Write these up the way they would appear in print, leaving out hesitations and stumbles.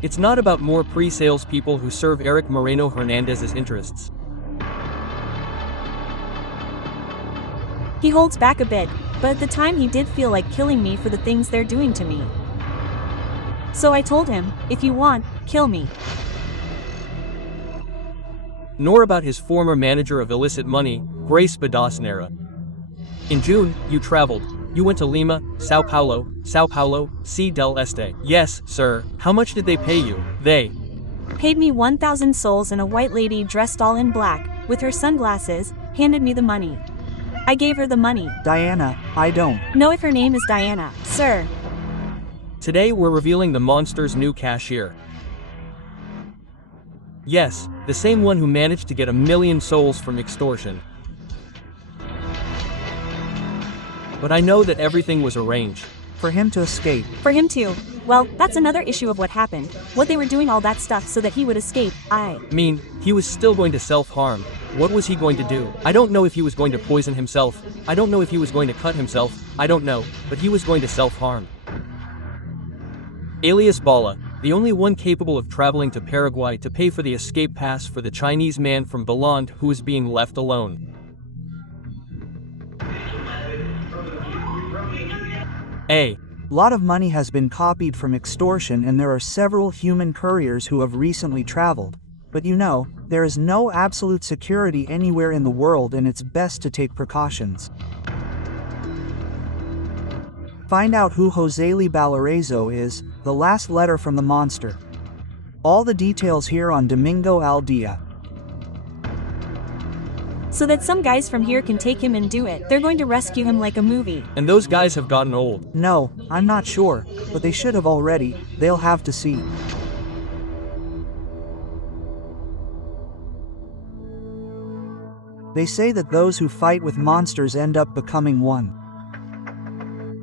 It's not about more pre-sales people who serve Erick Moreno Hernández's interests. He holds back a bit, but at the time he did feel like killing me for the things they're doing to me. So I told him, if you want, kill me. Nor about his former manager of illicit money, Grace Badasnera. In June, you traveled. You went to Lima, Sao Paulo, C. del Este. Yes, sir. How much did they pay you? They paid me 1,000 sols, and a white lady dressed all in black, with her sunglasses, handed me the money. I gave her the money. Diana, I don't know if her name is Diana, sir. Today we're revealing the monster's new cashier. Yes, the same one who managed to get 1 million sols from extortion. But I know that everything was arranged. For him to escape. For him to. Well, that's another issue of what happened. What they were doing all that stuff so that he would escape. I mean, he was still going to self-harm. What was he going to do? I don't know if he was going to poison himself. I don't know if he was going to cut himself. I don't know, but he was going to self-harm. Alias Bala, the only one capable of traveling to Paraguay to pay for the escape pass for the Chinese man from Belaund who was being left alone. A lot of money has been copied from extortion, and there are several human couriers who have recently traveled. But you know, there is no absolute security anywhere in the world, and it's best to take precautions. Find out who Josselyn Balarezo is, the last letter from the monster. All the details here on Domingo al Dia. So that some guys from here can take him and do it. They're going to rescue him like a movie. And those guys have gotten old. No, I'm not sure, but they should have already. They'll have to see. They say that those who fight with monsters end up becoming one.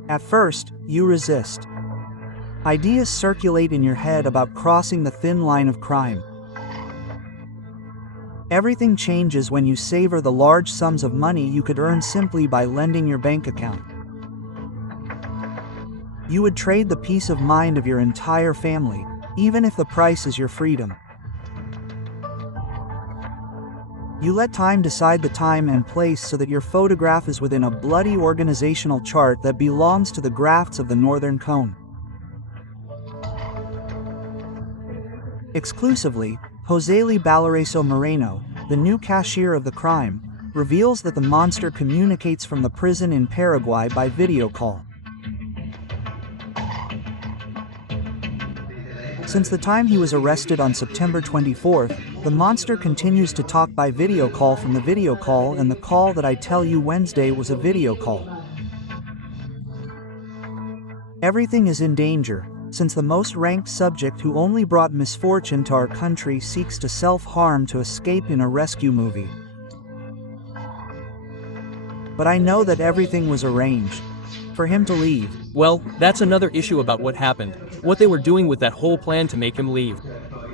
At first, you resist. Ideas circulate in your head about crossing the thin line of crime. Everything changes when you savor the large sums of money you could earn simply by lending your bank account. You would trade the peace of mind of your entire family, even if the price is your freedom. You let time decide the time and place so that your photograph is within a bloody organizational chart that belongs to the grafts of the Northern Cone. Exclusively, Josselyn Balarezo Moreno, the new cashier of the crime, reveals that the monster communicates from the prison in Paraguay by video call. Since the time he was arrested on September 24th, the monster continues to talk by video call from the video call, and the call that I tell you Wednesday was a video call. Everything is in danger, since the most ranked subject who only brought misfortune to our country seeks to self-harm to escape in a rescue movie. But I know that everything was arranged. For him to leave. Well, that's another issue about what happened. What they were doing with that whole plan to make him leave.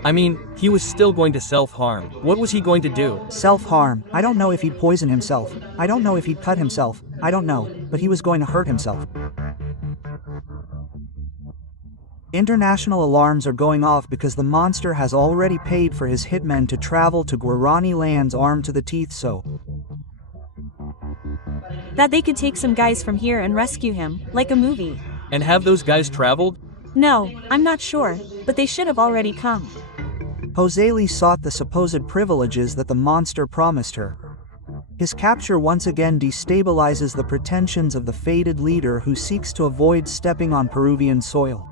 I mean, he was still going to self-harm. What was he going to do? Self-harm. I don't know if he'd poison himself. I don't know if he'd cut himself. I don't know, but he was going to hurt himself. International alarms are going off because the monster has already paid for his hitmen to travel to Guarani lands armed to the teeth so that they could take some guys from here and rescue him, like a movie. And have those guys traveled? No, I'm not sure, but they should have already come. Josselyn sought the supposed privileges that the monster promised her. His capture once again destabilizes the pretensions of the faded leader who seeks to avoid stepping on Peruvian soil.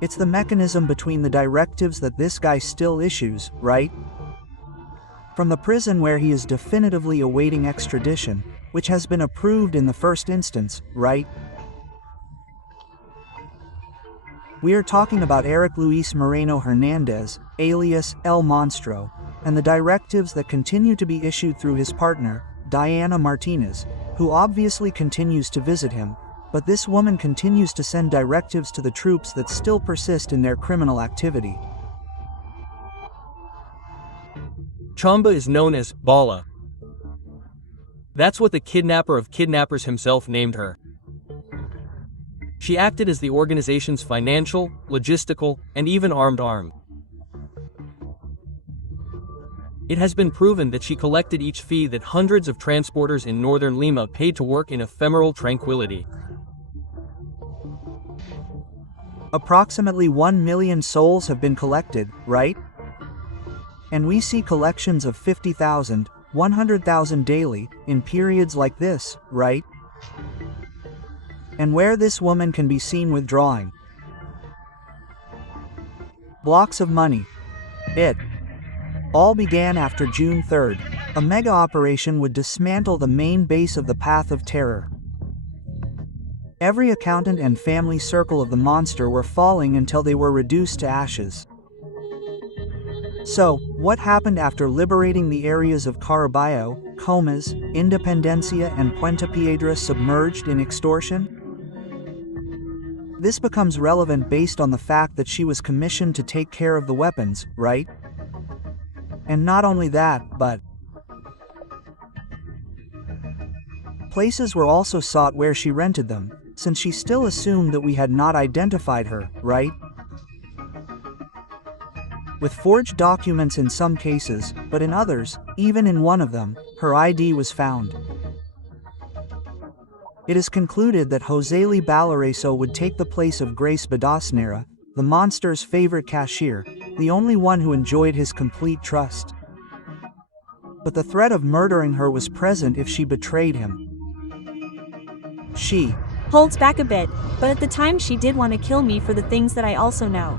It's the mechanism between the directives that this guy still issues, right? From the prison where he is definitively awaiting extradition, which has been approved in the first instance, right? We are talking about Erick Moreno Hernández, alias El Monstruo, and the directives that continue to be issued through his partner, Diana Martinez, who obviously continues to visit him, but this woman continues to send directives to the troops that still persist in their criminal activity. Chamba is known as Bala, That's what the kidnapper of kidnappers himself named her. She acted as the organization's financial, logistical, and even armed arm. It has been proven that she collected each fee that hundreds of transporters in northern Lima paid to work in ephemeral tranquility. Approximately 1 million souls have been collected, right? And we see collections of 50,000, 100,000 daily, in periods like this, right? And where this woman can be seen withdrawing blocks of money. It all began after June 3rd. A mega operation would dismantle the main base of the Path of Terror. Every accountant and family circle of the monster were falling until they were reduced to ashes. So, what happened after liberating the areas of Caraballo, Comas, Independencia and Puente Piedra submerged in extortion? This becomes relevant based on the fact that she was commissioned to take care of the weapons, right? And not only that, but places were also sought where she rented them, since she still assumed that we had not identified her, right? With forged documents in some cases, but in others, even in one of them, her ID was found. It is concluded that Josselyn Balarezo would take the place of Grace Badassnera, the monster's favorite cashier, the only one who enjoyed his complete trust. But the threat of murdering her was present if she betrayed him. She holds back a bit, but at the time she did want to kill me for the things that I also know.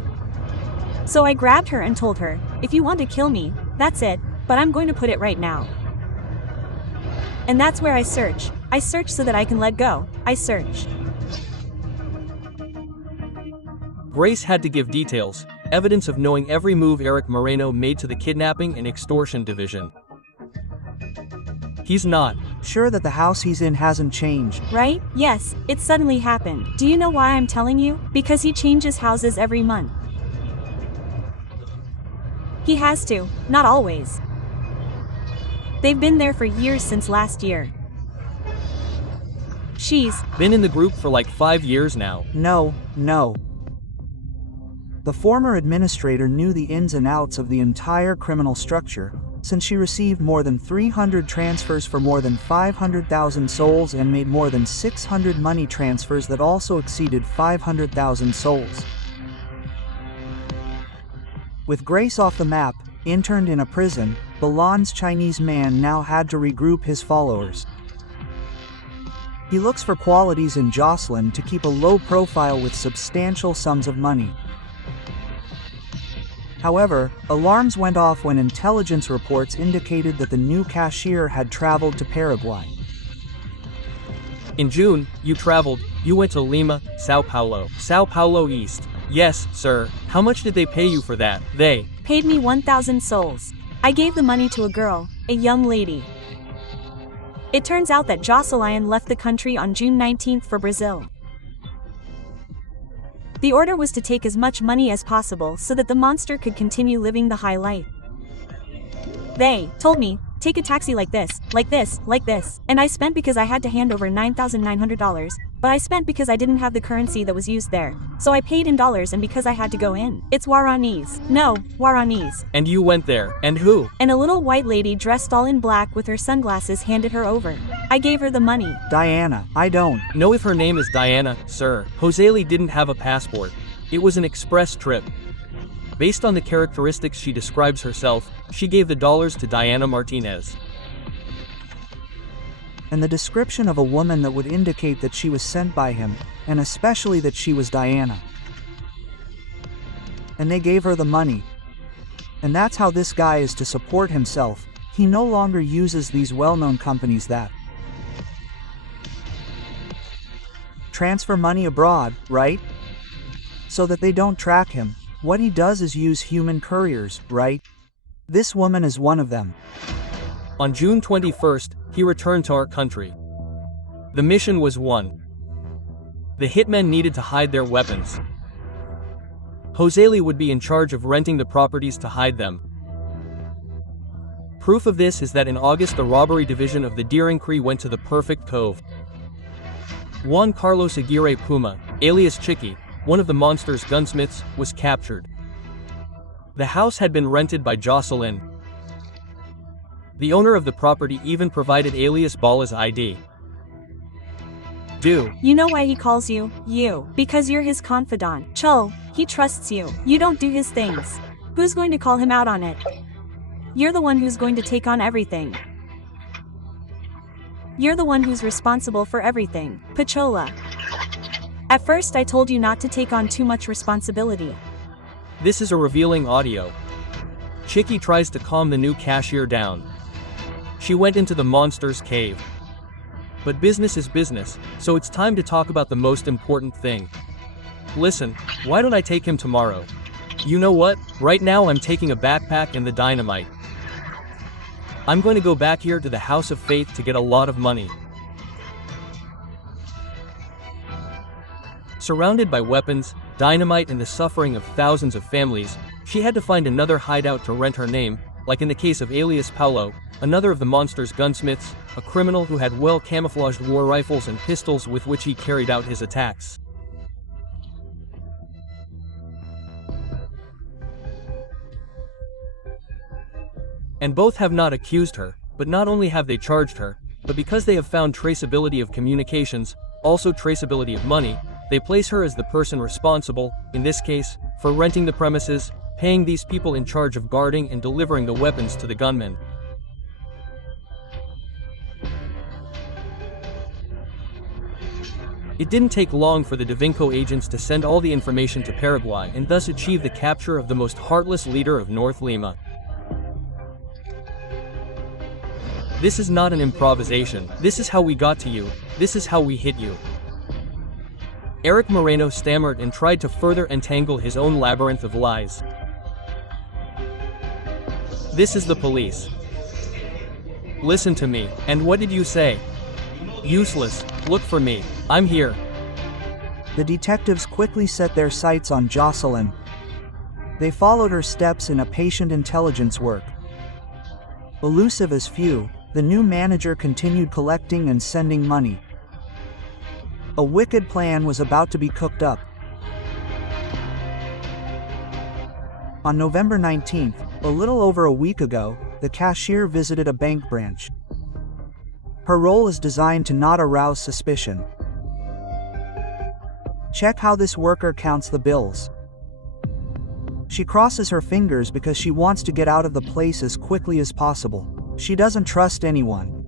So I grabbed her and told her, if you want to kill me, that's it, but I'm going to put it right now. And that's where I search. I search so that I can let go. I search. Grace had to give details, evidence of knowing every move Erick Moreno made to the kidnapping and extortion division. He's not sure that the house he's in hasn't changed. Right? Yes, it suddenly happened. Do you know why I'm telling you? Because he changes houses every month. He has to, not always. They've been there for years since last year. She's been in the group for like 5 years now. No. The former administrator knew the ins and outs of the entire criminal structure, since she received more than 300 transfers for more than 500,000 souls and made more than 600 money transfers that also exceeded 500,000 souls. With Grace off the map, interned in a prison, Balan's Chinese man now had to regroup his followers. He looks for qualities in Josselyn to keep a low profile with substantial sums of money. However, alarms went off when intelligence reports indicated that the new cashier had traveled to Paraguay. In June, you traveled, you went to Lima, Sao Paulo East. Yes, sir. How much did they pay you for that? They paid me 1,000 souls. I gave the money to a girl, a young lady. It turns out that Josselyn left the country on June 19th for Brazil. The order was to take as much money as possible so that the monster could continue living the high life. They told me, take a taxi like this, like this, like this. And I spent because I had to hand over $9,900, but I spent because I didn't have the currency that was used there. So I paid in dollars and because I had to go in. It's Guaranese. No, Guaranese. And you went there, and who? And a little white lady dressed all in black with her sunglasses handed her over. I gave her the money. Diana, I don't know if her name is Diana, sir. Josselyn didn't have a passport. It was an express trip. Based on the characteristics she describes herself, she gave the dollars to Diana Martinez. And the description of a woman that would indicate that she was sent by him, and especially that she was Diana. And they gave her the money. And that's how this guy is to support himself. He no longer uses these well-known companies that transfer money abroad, right? So that they don't track him. What he does is use human couriers, right? This woman is one of them. On June 21st, he returned to our country. The mission was one. The hitmen needed to hide their weapons. Josselyn would be in charge of renting the properties to hide them. Proof of this is that in August the robbery division of the Deering Cree went to the perfect cove. Juan Carlos Aguirre Puma, alias Chicky, one of the monster's gunsmiths, was captured. The house had been rented by Josselyn. The owner of the property even provided alias Bala's ID. You know why he calls you, you? Because you're his confidant. Chul, he trusts you. You don't do his things. Who's going to call him out on it? You're the one who's going to take on everything. You're the one who's responsible for everything, Pachola. At first I told you not to take on too much responsibility. This is a revealing audio. Chicky tries to calm the new cashier down. She went into the monster's cave. But business is business, so it's time to talk about the most important thing. Listen, why don't I take him tomorrow? You know what? Right now I'm taking a backpack and the dynamite. I'm going to go back here to the House of Faith to get a lot of money. Surrounded by weapons, dynamite and the suffering of thousands of families, she had to find another hideout to rent her name, like in the case of alias Paulo, another of the monster's gunsmiths, a criminal who had well-camouflaged war rifles and pistols with which he carried out his attacks. And both have not accused her, but not only have they charged her, but because they have found traceability of communications, also traceability of money, they place her as the person responsible, in this case, for renting the premises, paying these people in charge of guarding and delivering the weapons to the gunmen. It didn't take long for the Davinco agents to send all the information to Paraguay and thus achieve the capture of the most heartless leader of North Lima. This is not an improvisation. This is how we got to you. This is how we hit you. Erick Moreno stammered and tried to further entangle his own labyrinth of lies. This is the police. Listen to me. And what did you say? Useless. Look for me. I'm here. The detectives quickly set their sights on Josselyn. They followed her steps in a patient intelligence work. Elusive as few, the new manager continued collecting and sending money. A wicked plan was about to be cooked up. On November 19th, a little over a week ago, the cashier visited a bank branch. Her role is designed to not arouse suspicion. Check how this worker counts the bills. She crosses her fingers because she wants to get out of the place as quickly as possible. She doesn't trust anyone.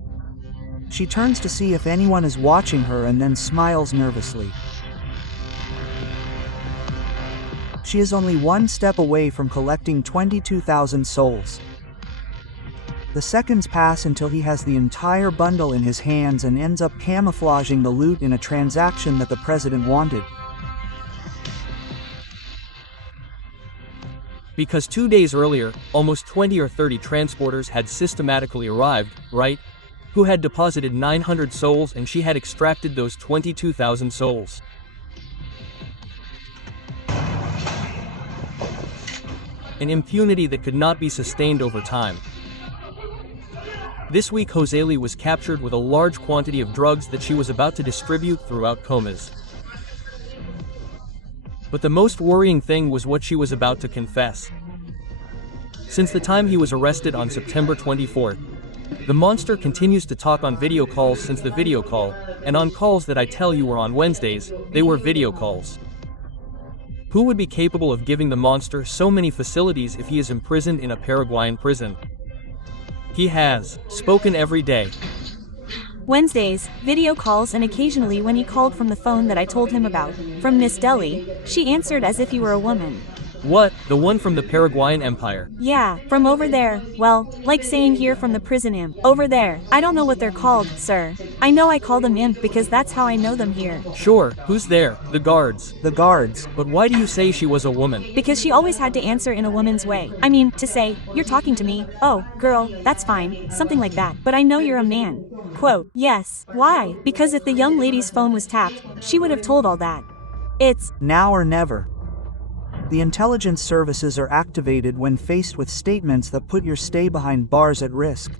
She turns to see if anyone is watching her and then smiles nervously. She is only one step away from collecting 22,000 souls. The seconds pass until he has the entire bundle in his hands and ends up camouflaging the loot in a transaction that the president wanted. Because 2 days earlier, almost 20 or 30 transporters had systematically arrived, right? Who had deposited 900 souls and she had extracted those 22,000 souls. An impunity that could not be sustained over time. This week Josselyn was captured with a large quantity of drugs that she was about to distribute throughout Comas. But the most worrying thing was what she was about to confess. Since the time he was arrested on September 24th, the monster continues to talk on video calls since the video call, and on calls that I tell you were on Wednesdays, they were video calls. Who would be capable of giving the monster so many facilities if he is imprisoned in a Paraguayan prison? He has spoken every day. Wednesdays, video calls, and occasionally when he called from the phone that I told him about, from Miss Deli, she answered as if you were a woman. What? The one from the Paraguayan Empire? Yeah, from over there. Well, like saying here from the prison imp. Over there. I don't know what they're called, sir. I know I call them imp because that's how I know them here. Sure, who's there? The guards. The guards. But why do you say she was a woman? Because she always had to answer in a woman's way. I mean, to say, you're talking to me, oh, girl, that's fine, something like that. But I know you're a man. Quote, yes. Why? Because if the young lady's phone was tapped, she would have told all that. It's now or never. The intelligence services are activated when faced with statements that put your stay behind bars at risk.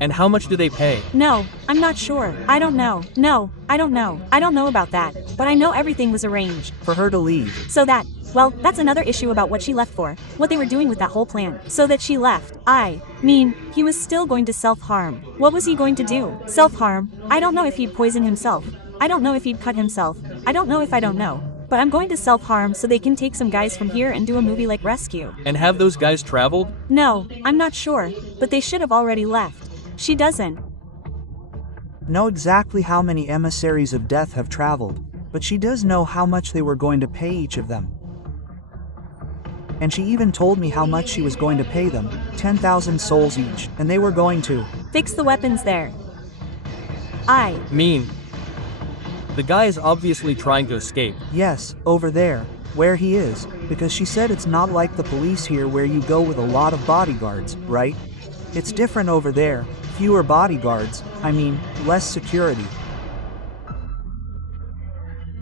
And how much do they pay? No, I'm not sure. I don't know. No, I don't know. I don't know about that. But I know everything was arranged. For her to leave. So that, well, that's another issue about what she left for. What they were doing with that whole plan. So that she left. I mean, he was still going to self-harm. What was he going to do? Self-harm? I don't know if he'd poison himself. I don't know if he'd cut himself. I don't know if I don't know. But I'm going to self-harm so they can take some guys from here and do a movie like Rescue. And have those guys traveled? No, I'm not sure. But they should have already left. She doesn't know exactly how many emissaries of death have traveled, but she does know how much they were going to pay each of them. And she even told me how much she was going to pay them, 10,000 souls each, and they were going to fix the weapons there. The guy is obviously trying to escape. Yes, over there, where he is, because she said it's not like the police here where you go with a lot of bodyguards, right? It's different over there, fewer bodyguards, I mean, less security.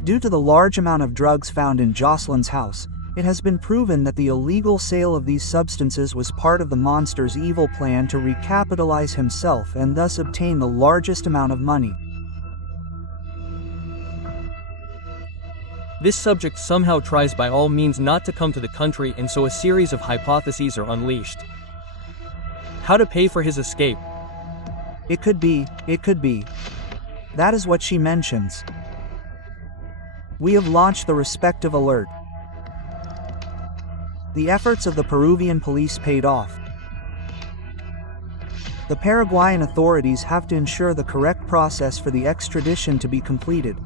Due to the large amount of drugs found in Josselyn's house, it has been proven that the illegal sale of these substances was part of the monster's evil plan to recapitalize himself and thus obtain the largest amount of money. This subject somehow tries by all means not to come to the country, and so a series of hypotheses are unleashed. How to pay for his escape? It could be. That is what she mentions. We have launched the respective alert. The efforts of the Peruvian police paid off. The Paraguayan authorities have to ensure the correct process for the extradition to be completed.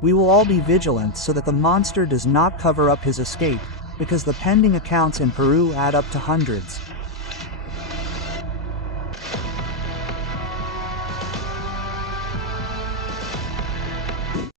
We will all be vigilant so that the monster does not cover up his escape, because the pending accounts in Peru add up to hundreds.